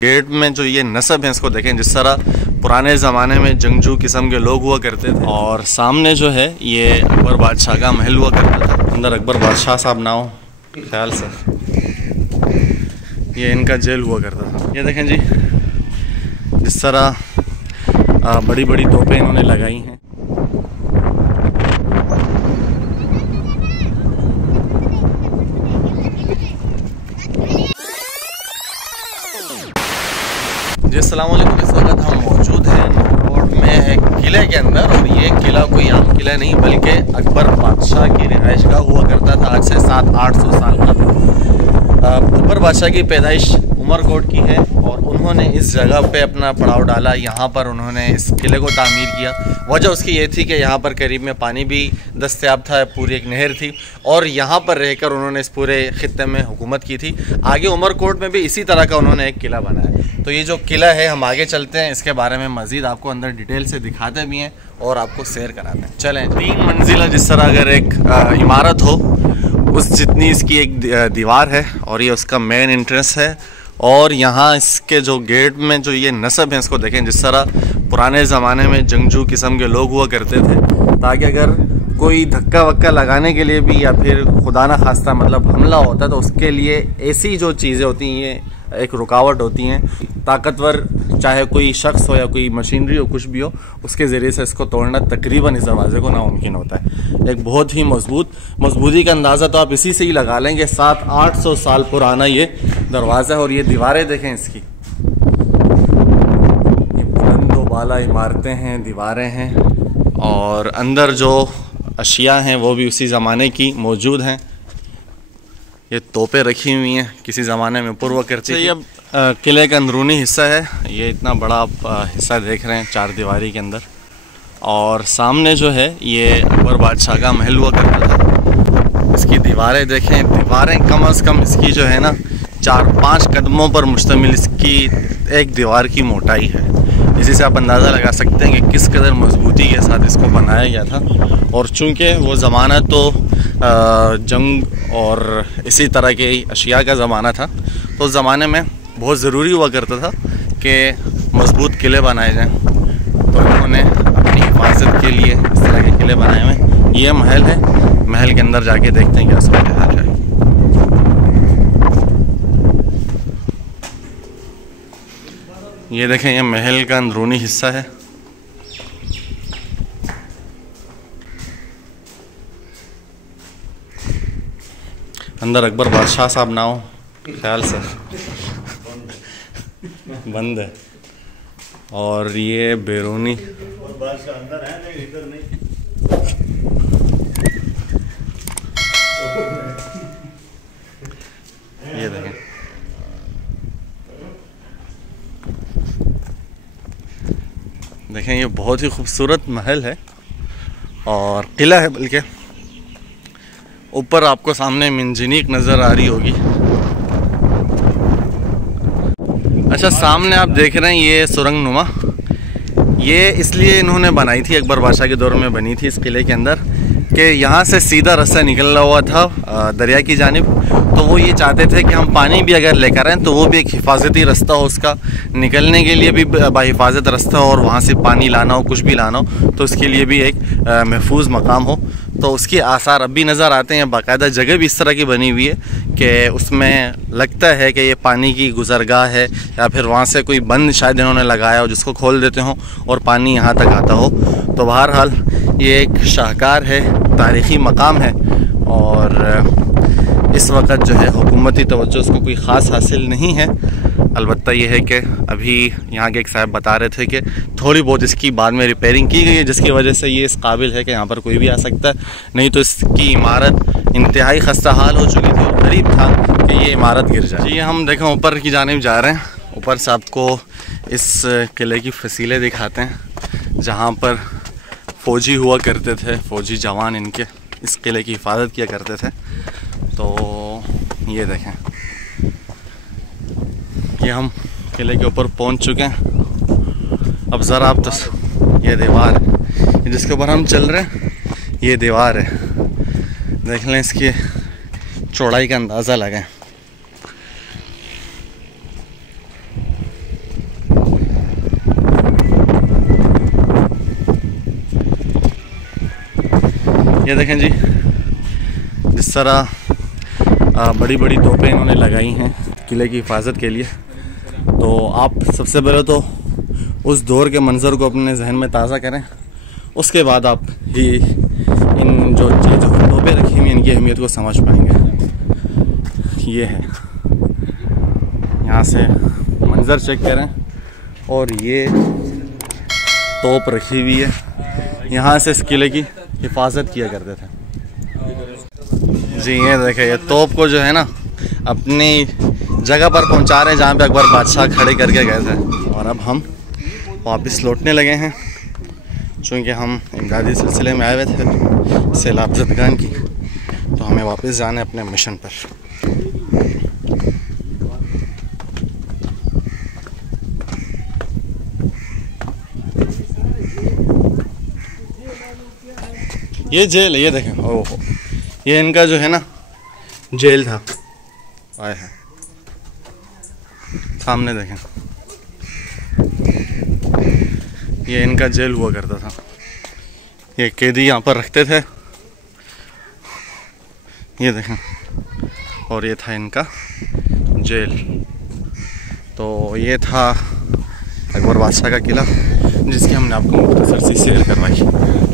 Gate में जो ये नस्ब है इसको देखें, जिस तरह पुराने ज़माने में जंगजू किस्म के लोग हुआ करते थे। और सामने जो है ये अकबर बादशाह का महल हुआ करता था। अंदर अकबर बादशाह साहब ना हो ख्याल से ये इनका जेल हुआ करता था। ये देखें जी, जिस तरह बड़ी बड़ी तोपें इन्होंने लगाई हैं। जी अस्सलाम वालेकुम। इस वक्त हम मौजूद हैं रोड में एक किले के अंदर, और ये किला कोई आम किला नहीं बल्कि अकबर बादशाह की रिहाइश का हुआ करता था। आज से 700-800 साल का अकबर बादशाह की पैदाइश उमरकोट की है और उन्होंने इस जगह पे अपना पड़ाव डाला। यहाँ पर उन्होंने इस किले को तामीर किया। वजह उसकी ये थी कि यहाँ पर करीब में पानी भी दस्तयाब था, पूरी एक नहर थी और यहाँ पर रहकर उन्होंने इस पूरे ख़ित्ते में हुकूमत की थी। आगे उमरकोट में भी इसी तरह का उन्होंने एक किला बनाया। तो ये जो किला है, हम आगे चलते हैं, इसके बारे में मज़ीद आपको अंदर डिटेल से दिखाते भी हैं और आपको सैर कराते हैं। चलें। 3 मंजिला जिस तरह अगर एक इमारत हो उस जितनी इसकी एक दीवार है और ये उसका मेन एंट्रेंस है। और यहाँ इसके जो गेट में जो ये नस्ब है इसको देखें, जिस तरह पुराने ज़माने में जंगजू किस्म के लोग हुआ करते थे, ताकि अगर कोई धक्का वक्का लगाने के लिए भी या फिर खुदा ना खास्ता मतलब हमला होता तो उसके लिए ऐसी जो चीज़ें होती हैं ये एक रुकावट होती हैं। ताकतवर चाहे कोई शख्स हो या कोई मशीनरी हो, कुछ भी हो, उसके ज़रिए से इसको तोड़ना तकरीबन इस दरवाज़े को नामुमकिन होता है। एक बहुत ही मजबूती का अंदाज़ा तो आप इसी से ही लगा लेंगे। 700-800 साल पुराना ये दरवाज़ा है। और ये दीवारें देखें इसकी, ये बुलंद बाला इमारतें हैं, दीवारें हैं और अंदर जो अशिया हैं वो भी उसी ज़माने की मौजूद हैं। ये तोपें रखी हुई हैं, किसी ज़माने में पूर्व करती थी। ये अब किले का अंदरूनी हिस्सा है। ये इतना बड़ा आप हिस्सा देख रहे हैं 4 दीवारी के अंदर। और सामने जो है ये अकबर बादशाह का महल हुआ करता था। इसकी दीवारें देखें, दीवारें कम से कम इसकी जो है ना 4-5 कदमों पर मुश्तमिल इसकी एक दीवार की मोटाई है। इसी से आप अंदाज़ा लगा सकते हैं कि किस कदर मजबूती के साथ इसको बनाया गया था। और चूँकि वो ज़माना तो जंग और इसी तरह के अशिया का ज़माना था, तो उस ज़माने में बहुत ज़रूरी हुआ करता था कि मजबूत किले बनाए जाएं। तो उन्होंने अपनी हिफाजत के लिए इस तरह के किले बनाए हुए। ये महल है, महल के अंदर जाके देखते हैं क्या सूरत हाल है। ये देखें, ये महल का अंदरूनी हिस्सा है। अंदर अकबर बादशाह साहब ना हो ख्याल से बंद है। और ये बैरूनी अंदर है, नहीं इधर नहीं। ये देखें, ये बहुत ही खूबसूरत महल है और किला है। बल्कि ऊपर आपको सामने मिंजनीक नज़र आ रही होगी। अच्छा, सामने आप देख रहे हैं ये सुरंग नुमा, ये इसलिए इन्होंने बनाई थी, अकबर बादशाह के दौर में बनी थी इस किले के अंदर, कि यहाँ से सीधा रास्ता निकला हुआ था दरिया की जानिब। तो वो ये चाहते थे कि हम पानी भी अगर लेकर आएँ तो वो भी एक हिफाजती रास्ता हो, उसका निकलने के लिए भी बाहिफाजत रास्ता हो और वहाँ से पानी लाना हो, कुछ भी लाना हो तो उसके लिए भी एक महफूज मकाम हो। तो उसके आसार अब भी नज़र आते हैं। बाकायदा जगह भी इस तरह की बनी हुई है कि उसमें लगता है कि ये पानी की गुज़रगाह है या फिर वहाँ से कोई बंद शायद इन्होंने लगाया हो जिसको खोल देते हों और पानी यहाँ तक आता हो। तो बहरहाल ये एक शाहकार है, तारीख़ी मकाम है और इस वक्त जो है हुकूमती तवज्जो उसको कोई ख़ास हासिल नहीं है। अलबत्ता ये है कि अभी यहाँ के एक साहब बता रहे थे कि थोड़ी बहुत इसकी बाद में रिपेयरिंग की गई है, जिसकी वजह से ये इस काबिल है कि यहाँ पर कोई भी आ सकता है। नहीं तो इसकी इमारत इंतहाई खस्ता हाल हो चुकी थी और करीब था कि ये इमारत गिर जाए। जी, हम देखें ऊपर की जानिब जा रहे हैं। ऊपर से आपको इस किले की फसीलें दिखाते हैं जहाँ पर फ़ौजी हुआ करते थे, फ़ौजी जवान इनके इस किले की हिफाजत किया करते थे। तो ये देखें, ये हम किले के ऊपर पहुंच चुके हैं। अब ज़रा आप ये दीवार है जिसके ऊपर हम चल रहे हैं, ये दीवार है, देख लें इसकी चौड़ाई का अंदाज़ा लगाएं। ये देखें जी, जिस तरह बड़ी बड़ी तोपें इन्होंने लगाई हैं किले की हिफाजत के लिए। तो आप सबसे पहले तो उस दौर के मंज़र को अपने जहन में ताज़ा करें, उसके बाद आप ही इन जो तोपें रखी हुई इनकी अहमियत को समझ पाएंगे। ये है, यहाँ से मंज़र चेक करें और ये तोप रखी हुई है, यहाँ से इस किले की हिफाजत किया करते थे जी। ये देखें, ये तोप को जो है ना अपनी जगह पर पहुंचा रहे हैं जहाँ पे अकबर बादशाह खड़े करके गए थे। और अब हम वापस लौटने लगे हैं, चूँकि हम इमदादी सिलसिले में आए हुए थे सैलाब ज़दगान की, तो हमें वापस जाना है अपने मिशन पर। ये जेल है, ये देखें, ओहो, ये इनका जो है ना जेल था। आए हैं सामने देखें, ये इनका जेल हुआ करता था। ये कैदी यहाँ पर रखते थे, ये देखें, और ये था इनका जेल। तो ये था अकबर बादशाह का किला, जिसकी हमने आपको मुख्तसर सी सैर करवाई।